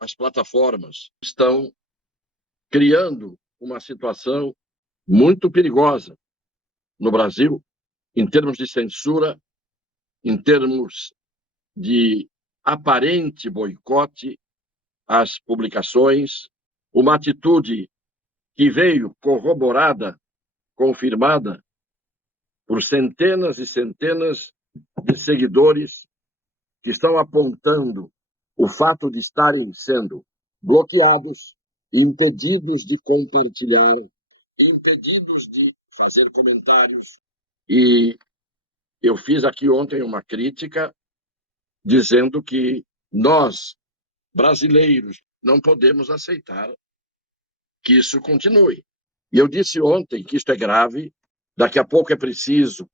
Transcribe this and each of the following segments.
as plataformas estão criando uma situação muito perigosa no Brasil, em termos de censura, em termos de aparente boicote às publicações, uma atitude que veio corroborada, confirmada por centenas e centenas de seguidores que estão apontando o fato de estarem sendo bloqueados, impedidos de compartilhar, impedidos de fazer comentários. E eu fiz aqui ontem uma crítica dizendo que nós, brasileiros, não podemos aceitar que isso continue. E eu disse ontem que isto é grave, daqui a pouco é preciso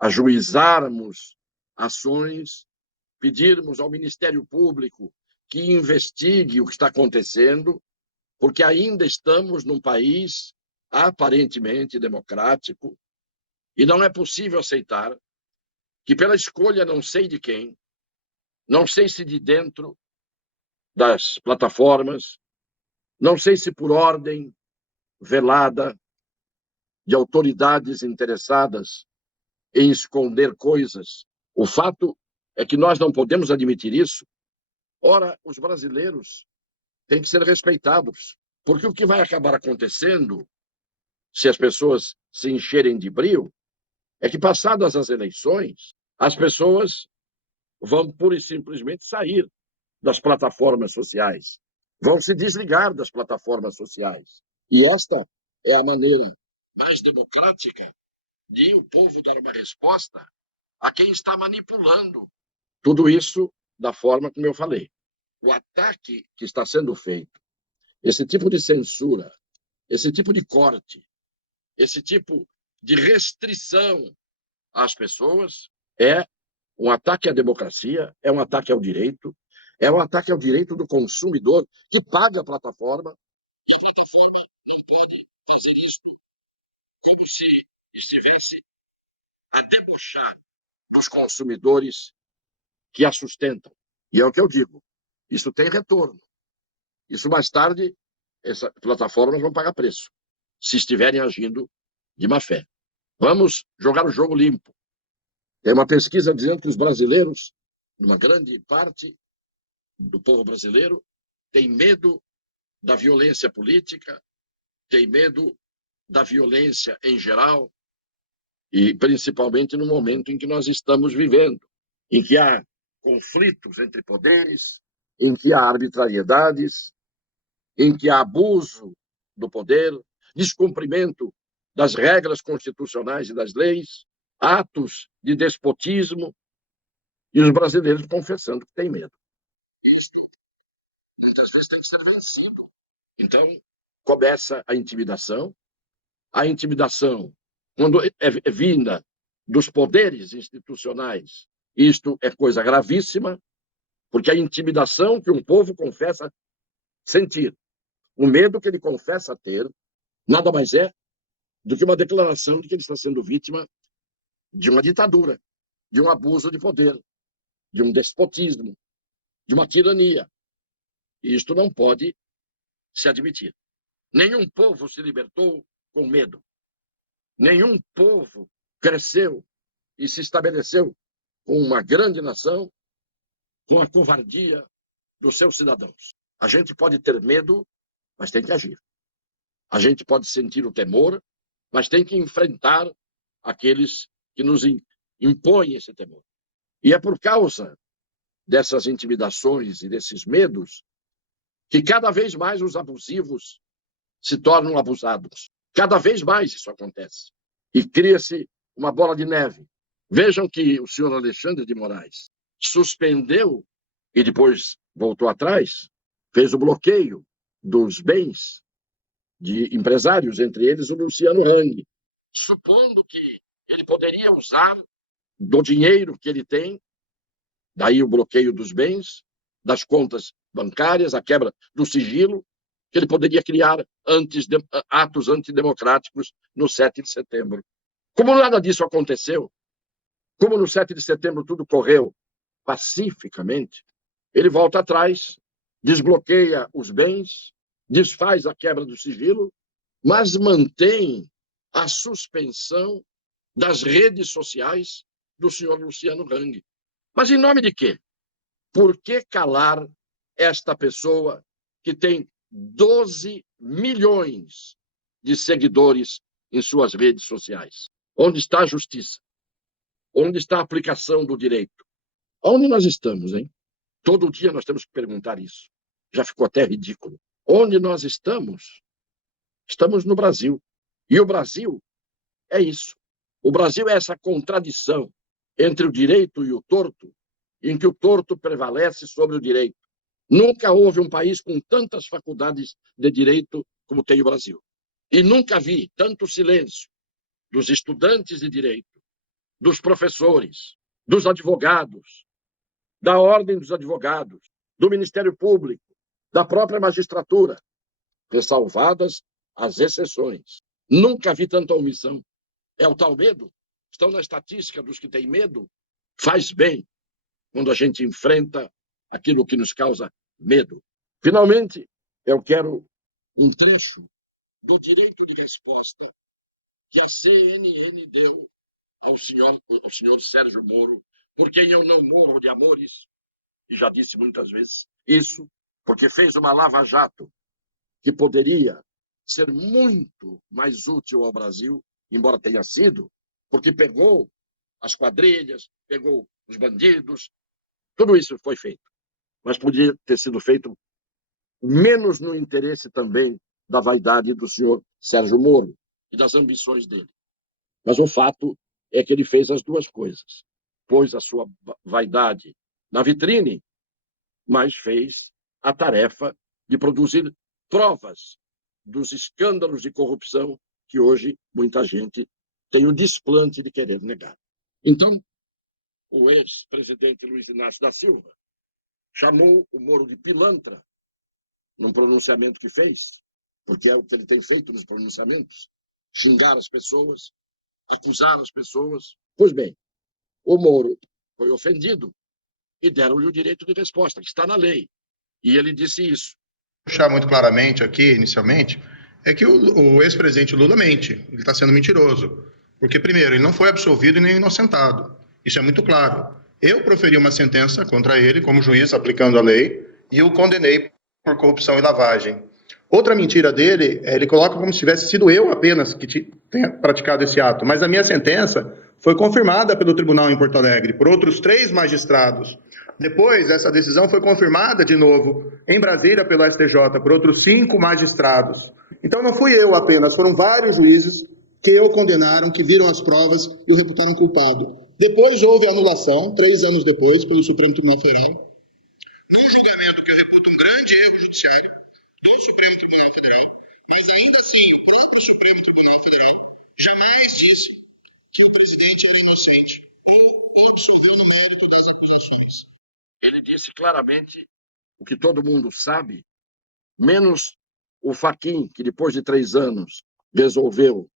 ajuizarmos ações, pedirmos ao Ministério Público que investigue o que está acontecendo, porque ainda estamos num país aparentemente democrático e não é possível aceitar que, pela escolha não sei de quem, não sei se de dentro das plataformas, não sei se por ordem velada de autoridades interessadas em esconder coisas. O fato é que nós não podemos admitir isso. Ora, os brasileiros têm que ser respeitados, porque o que vai acabar acontecendo, se as pessoas se encherem de brio, é que, passadas as eleições, as pessoas vão pura e simplesmente sair das plataformas sociais, vão se desligar das plataformas sociais. E esta é a maneira mais democrática de o povo dar uma resposta a quem está manipulando tudo isso da forma como eu falei. O ataque que está sendo feito, esse tipo de censura, esse tipo de corte, esse tipo de restrição às pessoas é um ataque à democracia, é um ataque ao direito, é um ataque ao direito do consumidor que paga a plataforma, e a plataforma não pode fazer isto como se estivesse a debochar dos consumidores que a sustentam. E é o que eu digo, isso tem retorno. Isso mais tarde, essas plataformas vão pagar preço, se estiverem agindo de má fé. Vamos jogar o jogo limpo. Tem uma pesquisa dizendo que os brasileiros, uma grande parte do povo brasileiro, tem medo da violência política, tem medo da violência em geral, e principalmente no momento em que nós estamos vivendo, em que há conflitos entre poderes, em que há arbitrariedades, em que há abuso do poder, descumprimento das regras constitucionais e das leis, atos de despotismo, e os brasileiros confessando que têm medo. Isto, muitas vezes, tem que ser vencido. Então, começa a intimidação. A intimidação, quando é vinda dos poderes institucionais, isto é coisa gravíssima, porque a intimidação que um povo confessa sentir, o medo que ele confessa ter, nada mais é do que uma declaração de que ele está sendo vítima de uma ditadura, de um abuso de poder, de um despotismo, de uma tirania. E isto não pode se admitir. Nenhum povo se libertou com medo. Nenhum povo cresceu e se estabeleceu com uma grande nação com a covardia dos seus cidadãos. A gente pode ter medo, mas tem que agir. A gente pode sentir o temor, mas tem que enfrentar aqueles que nos impõem esse temor. E é por causa dessas intimidações e desses medos que cada vez mais os abusivos se tornam abusados. Cada vez mais isso acontece. E cria-se uma bola de neve. Vejam que o senhor Alexandre de Moraes suspendeu e depois voltou atrás, fez o bloqueio dos bens de empresários, entre eles o Luciano Hang, supondo que ele poderia usar do dinheiro que ele tem, daí o bloqueio dos bens, das contas bancárias, a quebra do sigilo, que ele poderia criar atos antidemocráticos no 7 de setembro. Como nada disso aconteceu, como no 7 de setembro tudo correu pacificamente, ele volta atrás desbloqueia os bens, desfaz a quebra do sigilo, mas mantém a suspensão das redes sociais do senhor Luciano Hang. Mas em nome de quê? Por que calar esta pessoa que tem 12 milhões de seguidores em suas redes sociais? Onde está a justiça? Onde está a aplicação do direito? Onde nós estamos, hein? Todo dia nós temos que perguntar isso. Já ficou até ridículo. Onde nós estamos? Estamos no Brasil. E o Brasil é isso. O Brasil é essa contradição entre o direito e o torto, em que o torto prevalece sobre o direito. Nunca houve um país com tantas faculdades de direito como tem o Brasil. E nunca vi tanto silêncio dos estudantes de direito, dos professores, dos advogados, da Ordem dos Advogados, do Ministério Público, da própria magistratura, ressalvadas as exceções. Nunca vi tanta omissão. É o tal medo? Estão na estatística dos que têm medo? Faz bem quando a gente enfrenta aquilo que nos causa medo. Finalmente, eu quero um trecho do direito de resposta que a CNN deu ao senhor Sérgio Moro, por quem eu não morro de amores, e já disse muitas vezes isso, porque fez uma lava-jato que poderia ser muito mais útil ao Brasil, embora tenha sido, porque pegou as quadrilhas, pegou os bandidos, tudo isso foi feito. Mas podia ter sido feito menos no interesse também da vaidade do senhor Sérgio Moro e das ambições dele. Mas o fato é que ele fez as duas coisas. Pôs a sua vaidade na vitrine, mas fez a tarefa de produzir provas dos escândalos de corrupção que hoje muita gente tem o desplante de querer negar. Então, o ex-presidente Luiz Inácio da Silva chamou o Moro de pilantra num pronunciamento que fez, porque é o que ele tem feito nos pronunciamentos, xingar as pessoas, acusar as pessoas. Pois bem, o Moro foi ofendido e deram-lhe o direito de resposta, que está na lei. E ele disse isso. Deixar muito claramente aqui, inicialmente, é que o ex-presidente Lula mente, ele está sendo mentiroso. Porque, primeiro, ele não foi absolvido e nem inocentado. Isso é muito claro. Eu proferi uma sentença contra ele, como juiz, aplicando a lei, e o condenei por corrupção e lavagem. Outra mentira dele, ele coloca como se tivesse sido eu apenas que tenha praticado esse ato. Mas a minha sentença foi confirmada pelo tribunal em Porto Alegre, por outros 3 magistrados. Depois, essa decisão foi confirmada de novo em Brasília pelo STJ, por outros 5 magistrados. Então não fui eu apenas, foram vários juízes que o condenaram, que viram as provas e o reputaram culpado. Depois houve anulação, 3 anos depois, pelo Supremo Tribunal Federal, num julgamento que eu reputo um grande erro judiciário do Supremo Tribunal Federal, mas ainda assim o próprio Supremo Tribunal Federal jamais disse que o presidente era inocente ou absolveu no mérito das acusações. Ele disse claramente o que todo mundo sabe, menos o Fachin, que depois de 3 anos resolveu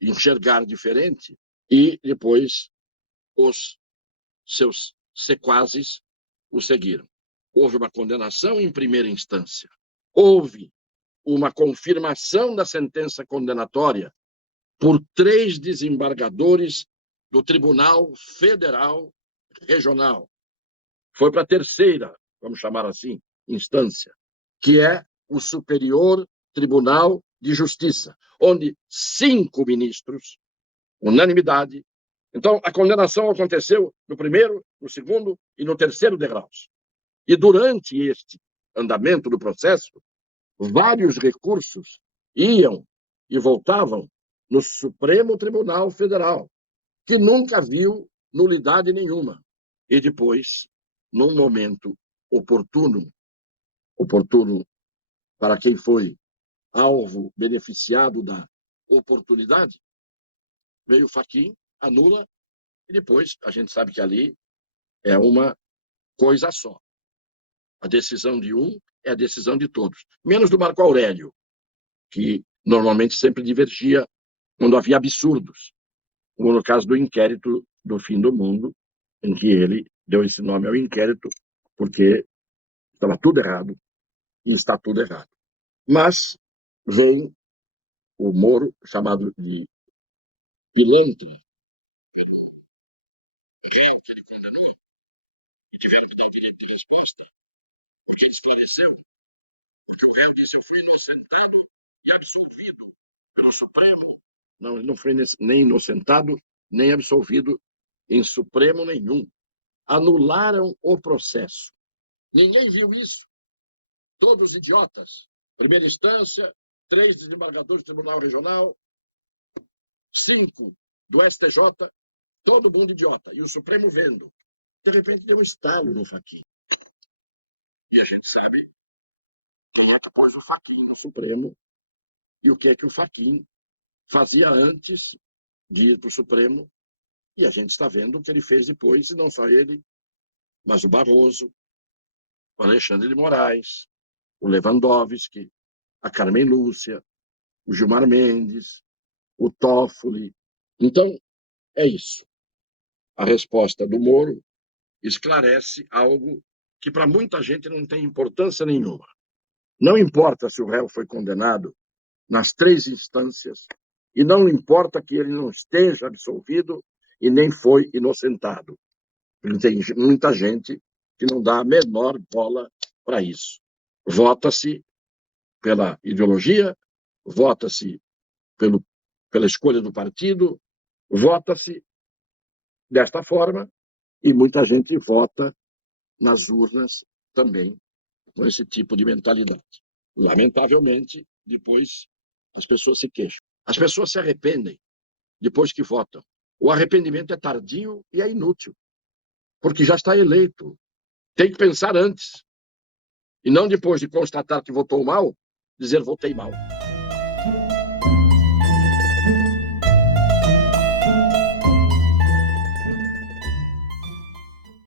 enxergar diferente, e depois os seus sequazes o seguiram. Houve uma condenação em primeira instância. Houve uma confirmação da sentença condenatória por 3 desembargadores do Tribunal Federal Regional. Foi para a terceira, vamos chamar assim, instância, que é o Superior Tribunal de Justiça, onde 5 ministros, unanimidade. Então, a condenação aconteceu no primeiro, no segundo e no terceiro degraus. E durante este andamento do processo, vários recursos iam e voltavam no Supremo Tribunal Federal, que nunca viu nulidade nenhuma. E depois, num momento oportuno para quem foi alvo beneficiado da oportunidade, veio o Fachin, anula, e depois a gente sabe que ali é uma coisa só. A decisão de um é a decisão de todos, menos do Marco Aurélio, que normalmente sempre divergia quando havia absurdos, como no caso do inquérito do fim do mundo, em que ele deu esse nome ao inquérito, porque Estava tudo errado e está tudo errado. Mas vem o Moro, chamado de pilantra, que ele condenou, e tiveram que dar o direito de resposta, porque esclareceu, porque o réu disse: eu fui inocentado e absolvido pelo Supremo. Não, ele não foi nem inocentado, nem absolvido em Supremo nenhum. Anularam o processo. Ninguém viu isso. Todos idiotas. Primeira instância, 3 desembargadores do Tribunal Regional, 5 do STJ, todo mundo idiota. E o Supremo vendo. De repente deu um estalo no Fachin. E a gente sabe quem é que pôs o Fachin no Supremo e o que é que o Fachin fazia antes de ir para o Supremo. E a gente está vendo o que ele fez depois, e não só ele, mas o Barroso, o Alexandre de Moraes, o Lewandowski, a Carmen Lúcia, o Gilmar Mendes, o Toffoli. Então, é isso. A resposta do Moro esclarece algo que para muita gente não tem importância nenhuma. Não importa se o réu foi condenado nas 3 instâncias e não importa que ele não esteja absolvido e nem foi inocentado. Tem muita gente que não dá a menor bola para isso. Vota-se pela ideologia, vota-se pela escolha do partido, vota-se desta forma e muita gente vota nas urnas também com esse tipo de mentalidade. Lamentavelmente, depois as pessoas se queixam. As pessoas se arrependem depois que votam. O arrependimento é tardio e é inútil, porque já está eleito. Tem que pensar antes. E não depois de constatar que votou mal, dizer votei mal.